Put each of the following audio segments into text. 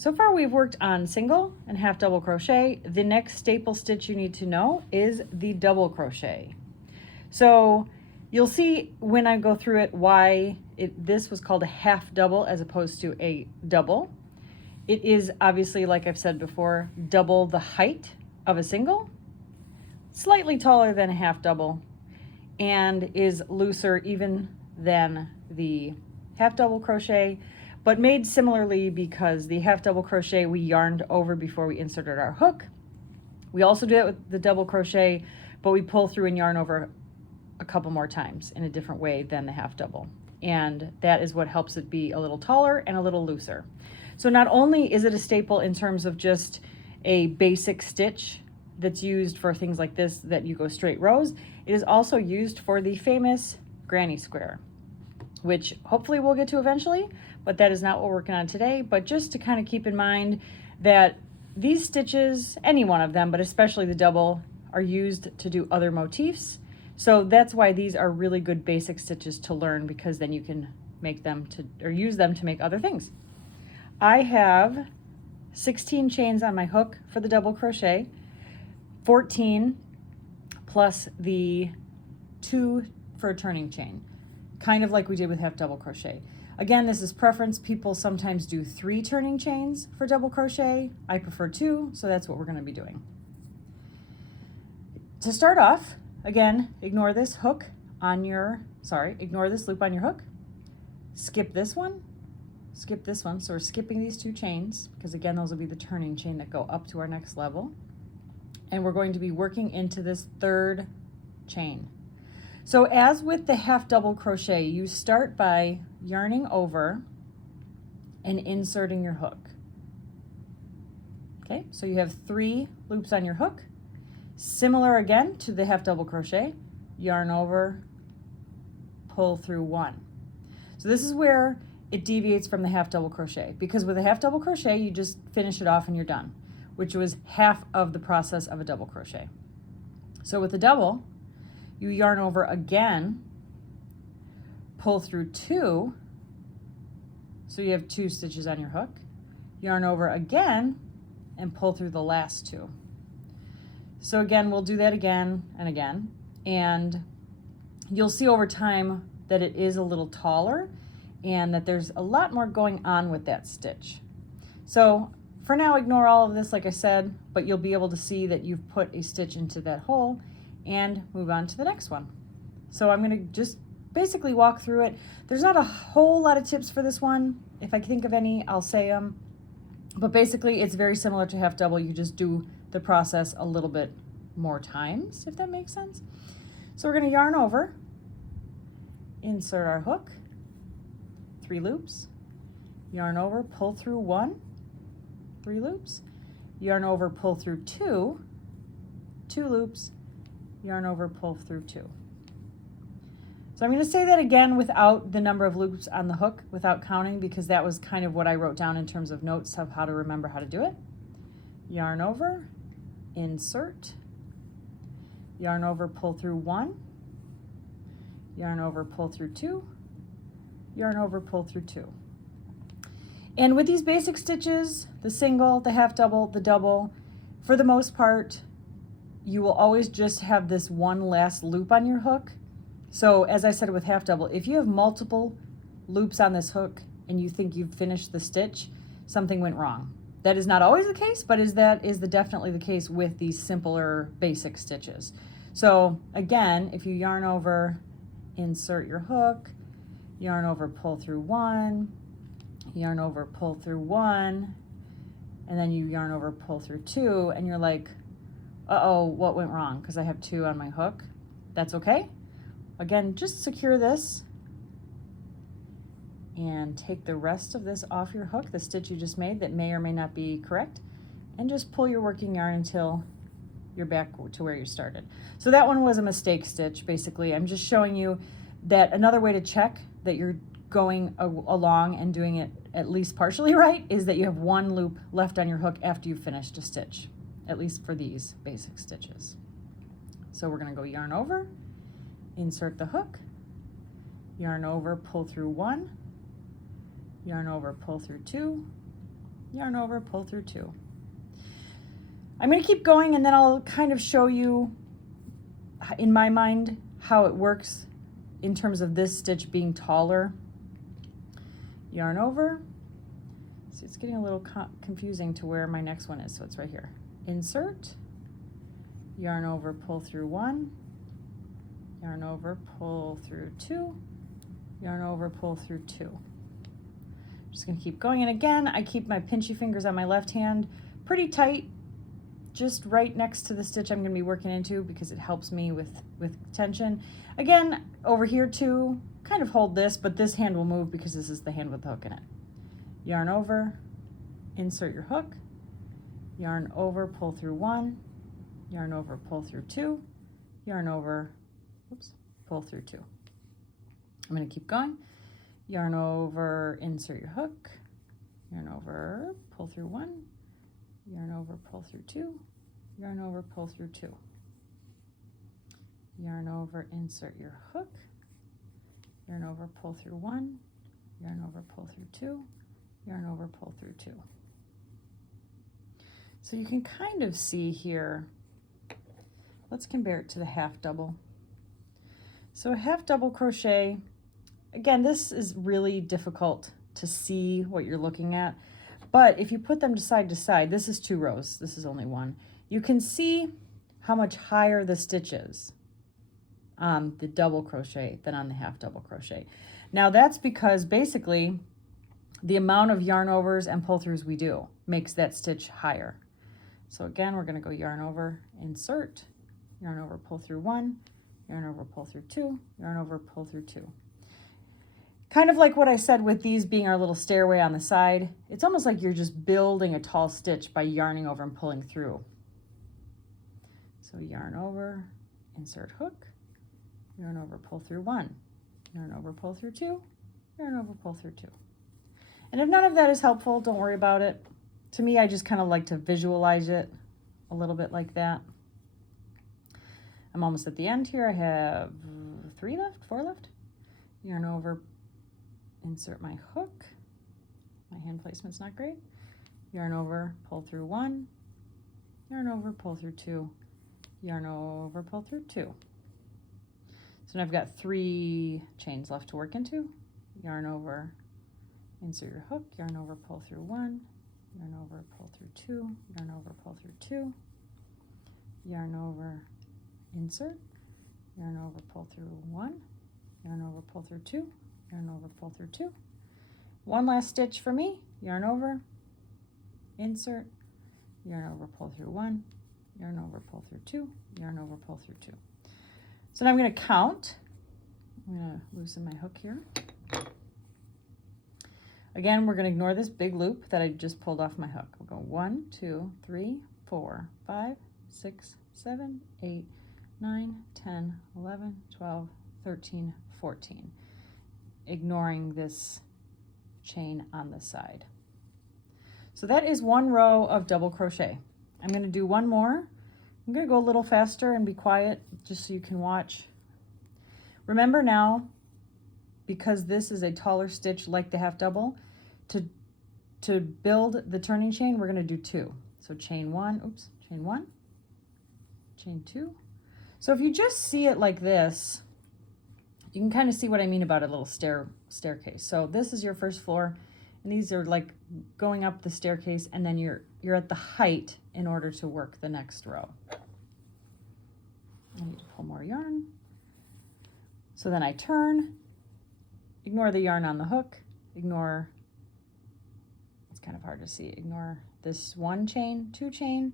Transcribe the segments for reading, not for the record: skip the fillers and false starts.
So far we've worked on single and half double crochet. The next staple stitch you need to know is the double crochet. So you'll see when I go through it why this was called a half double as opposed to a double. It is obviously, like I've said before, double the height of a single, slightly taller than a half double, and is looser even than the half double crochet, but made similarly because the half double crochet we yarned over before we inserted our hook. We also do it with the double crochet, but we pull through and yarn over a couple more times in a different way than the half double. And that is what helps it be a little taller and a little looser. So not only is it a staple in terms of just a basic stitch that's used for things like this that you go straight rows, it is also used for the famous granny square, which hopefully we'll get to eventually, but that is not what we're working on today. But just to kind of keep in mind that these stitches, any one of them, but especially the double, are used to do other motifs. So that's why these are really good basic stitches to learn, because then you can make them to, or use them to make other things. I have 16 chains on my hook for the double crochet, 14 plus the 2 for a turning chain, kind of like we did with half double crochet. Again, this is preference. People sometimes do 3 turning chains for double crochet. I prefer 2, so that's what we're going to be doing. To start off, again, ignore this hook on your, ignore this loop on your hook. Skip this one, skip this one. So we're skipping these 2 chains because again, those will be the turning chain that go up to our next level. And we're going to be working into this 3rd chain. So as with the half double crochet, you start by yarning over and inserting your hook. Okay, so you have 3 loops on your hook. Similar again to the half double crochet, yarn over, pull through 1. So this is where it deviates from the half double crochet, because with a half double crochet, you just finish it off and you're done, which was half of the process of a double crochet. So with the double, you yarn over again, pull through 2, so you have 2 stitches on your hook, yarn over again, and pull through the last 2. So again, we'll do that again and again, and you'll see over time that it is a little taller and that there's a lot more going on with that stitch. So for now, ignore all of this, like I said, but you'll be able to see that you've put a stitch into that hole and move on to the next one. So I'm going to just basically walk through it. There's not a whole lot of tips for this one. If I think of any, I'll say them. But basically, it's very similar to half double. You just do the process a little bit more times, if that makes sense. So we're going to yarn over, insert our hook, 3 loops, yarn over, pull through 1, 3 loops, yarn over, pull through 2, 2 loops, yarn over, pull through 2. So I'm going to say that again without the number of loops on the hook, without counting, because that was kind of what I wrote down in terms of notes of how to remember how to do it. Yarn over, insert, yarn over, pull through 1, yarn over, pull through 2, yarn over, pull through 2. And with these basic stitches, the single, the half double, the double, for the most part, you will always just have this one last loop on your hook. So as I said with half double, if you have multiple loops on this hook and you think you've finished the stitch, something went wrong. That is not always the case, but definitely the case with these simpler basic stitches. So again, if you yarn over, insert your hook, yarn over, pull through 1, yarn over, pull through 1, and then you yarn over, pull through 2, and you're like, uh-oh, what went wrong? Because I have 2 on my hook. That's okay. Again, just secure this and take the rest of this off your hook, the stitch you just made that may or may not be correct, and just pull your working yarn until you're back to where you started. So that one was a mistake stitch, basically. I'm just showing you that another way to check that you're going along and doing it at least partially right is that you have 1 loop left on your hook after you've finished a stitch, at least for these basic stitches. So we're going to go yarn over, insert the hook, yarn over, pull through 1, yarn over, pull through 2, yarn over, pull through 2. I'm going to keep going, and then I'll kind of show you, in my mind, how it works in terms of this stitch being taller. Yarn over. See, it's getting a little confusing to where my next one is, so it's right here. Insert, yarn over, pull through 1, yarn over, pull through 2, yarn over, pull through 2. Just going to keep going, and again, I keep my pinchy fingers on my left hand pretty tight, just right next to the stitch I'm going to be working into, because it helps me with tension. Again, over here too, kind of hold this, but this hand will move because this is the hand with the hook in it. Yarn over, insert your hook, yarn over, pull through 1, yarn over, pull through 2, yarn over, oops, pull through 2. I'm going to keep going. Yarn over, insert your hook, yarn over, pull through 1, yarn over, pull through 2, yarn over, pull through 2. Yarn over, insert your hook, yarn over, pull through 1, yarn over, pull through 2, yarn over, pull through 2. So you can kind of see here, let's compare it to the half double. So a half double crochet, again, this is really difficult to see what you're looking at, but if you put them side to side, this is 2 rows, this is only 1, you can see how much higher the stitch is on the double crochet than on the half double crochet. Now that's because basically the amount of yarn overs and pull throughs we do makes that stitch higher. So again, we're going to go yarn over, insert, yarn over, pull through 1, yarn over, pull through 2, yarn over, pull through 2. Kind of like what I said with these being our little stairway on the side, it's almost like you're just building a tall stitch by yarning over and pulling through. So yarn over, insert hook, yarn over, pull through 1, yarn over, pull through 2, yarn over, pull through 2. And if none of that is helpful, don't worry about it. To me, I just kind of like to visualize it a little bit like that. I'm almost at the end here. I have 4 left. Yarn over, insert my hook. My hand placement's not great. Yarn over, pull through 1, yarn over, pull through 2, yarn over, pull through 2. So now I've got 3 chains left to work into. Yarn over, insert your hook, yarn over, pull through 1, yarn over, pull through 2, yarn over, pull through 2, yarn over, insert, yarn over, pull through 1, yarn over, pull through 2, yarn over, pull through 2. One last stitch for me, yarn over, insert, yarn over, pull through 1, yarn over, pull through 2, yarn over, pull through 2. So now I'm going to count. I'm going to loosen my hook here. Again, we're going to ignore this big loop that I just pulled off my hook. We'll go 1, 2, 3, 4, 5, 6, 7, 8, 9, 10, 11, 12, 13, 14. Ignoring this chain on the side. So that is 1 row of double crochet. I'm going to do 1 more. I'm going to go a little faster and be quiet just so you can watch. Remember now, because this is a taller stitch like the half double, to build the turning chain, we're going to do 2. So chain 1, chain 1, chain 2. So if you just see it like this, you can kind of see what I mean about a little staircase. So this is your first floor, and these are like going up the staircase, and then you're at the height in order to work the next row. I need to pull more yarn. So then I turn, ignore the yarn on the hook, ignore, it's kind of hard to see, ignore this 1 chain, 2 chain.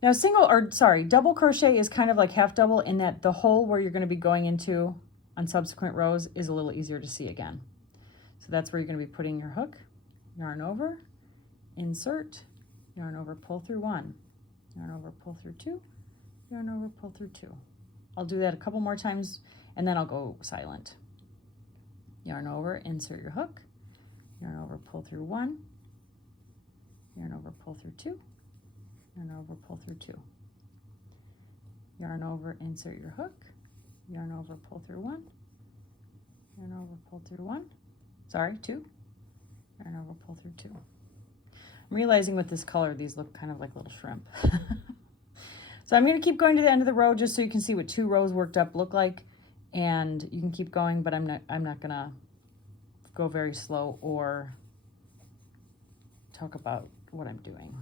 Now double crochet is kind of like half double in that the hole where you're going to be going into on subsequent rows is a little easier to see again. So that's where you're going to be putting your hook, yarn over, insert, yarn over, pull through 1, yarn over, pull through 2, yarn over, pull through 2. I'll do that a couple more times and then I'll go silent. Yarn over, insert your hook, yarn over, pull through 1, yarn over, pull through 2, yarn over, pull through 2. Yarn over, insert your hook, yarn over, pull through 1, yarn over, pull through 1, 2, yarn over, pull through 2. I'm realizing with this color, these look kind of like little shrimp. So I'm going to keep going to the end of the row just so you can see what 2 rows worked up look like. And you can keep going, but I'm not going to go very slow or talk about what I'm doing.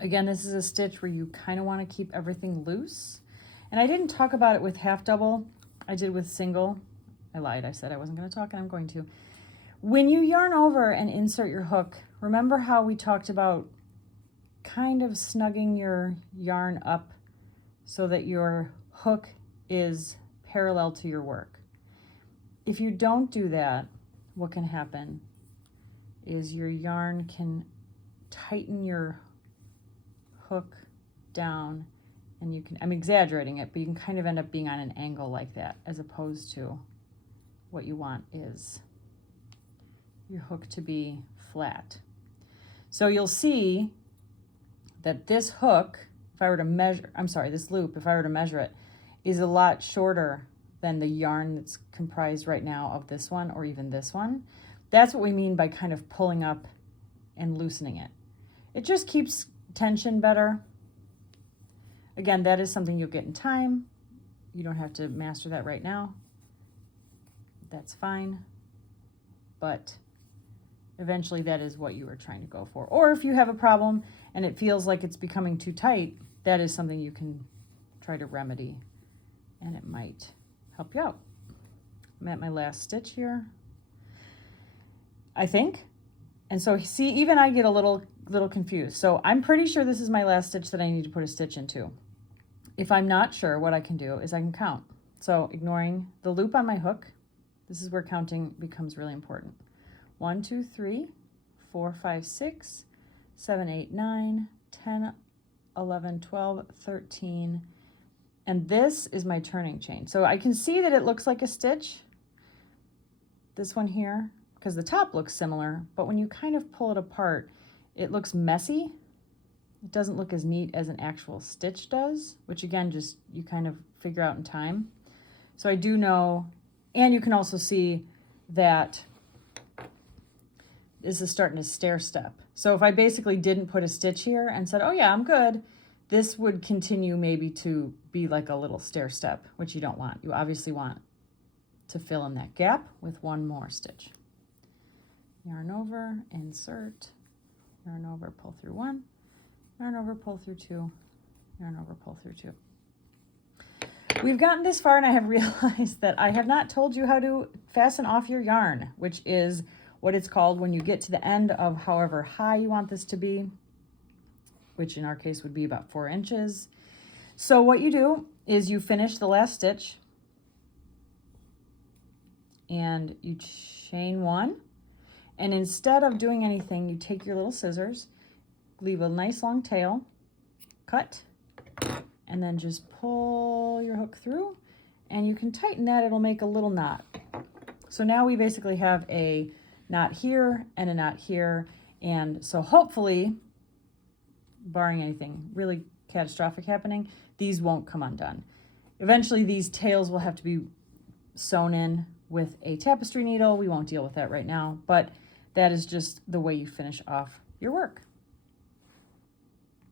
Again, this is a stitch where you kind of want to keep everything loose. And I didn't talk about it with half double. I did with single. I lied. I said I wasn't going to talk, and I'm going to. When you yarn over and insert your hook, remember how we talked about kind of snugging your yarn up so that your hook is parallel to your work. If you don't do that, what can happen is your yarn can tighten your hook down, and you can, I'm exaggerating it, but you can kind of end up being on an angle like that, as opposed to what you want is your hook to be flat. So you'll see that this hook, if I were to measure, I'm sorry, this loop, if I were to measure it, is a lot shorter than the yarn that's comprised right now of this one or even this one. That's what we mean by kind of pulling up and loosening it. It just keeps tension better. Again, that is something you'll get in time. You don't have to master that right now. That's fine. But eventually that is what you were trying to go for. Or if you have a problem and it feels like it's becoming too tight, that is something you can try to remedy, and it might help you out. I'm at my last stitch here, I think. And so see, even I get a little confused. So I'm pretty sure this is my last stitch that I need to put a stitch into. If I'm not sure, what I can do is I can count. So ignoring the loop on my hook, this is where counting becomes really important. 1, 2, 3, 4, 5, 6, 7, 8, 9, 10, 11, 12, 13. And this is my turning chain. So I can see that it looks like a stitch, this one here, because the top looks similar, but when you kind of pull it apart, it looks messy. It doesn't look as neat as an actual stitch does, which again, just you kind of figure out in time. So I do know, and you can also see that this is starting to stair step. So if I basically didn't put a stitch here and said, oh yeah, I'm good, this would continue maybe to be like a little stair step, which you don't want. You obviously want to fill in that gap with one more stitch. Yarn over, insert, yarn over, pull through 1, yarn over, pull through 2, yarn over, pull through 2. We've gotten this far, and I have realized that I have not told you how to fasten off your yarn, which is what it's called when you get to the end of however high you want this to be, which in our case would be about 4 inches. So what you do is you finish the last stitch and you chain 1, and instead of doing anything, you take your little scissors, leave a nice long tail, cut, and then just pull your hook through, and you can tighten that. It'll make a little knot. So now we basically have a knot here and a knot here, and so hopefully, barring anything really catastrophic happening, these won't come undone. Eventually these tails will have to be sewn in with a tapestry needle. We won't deal with that right now, but that is just the way you finish off your work.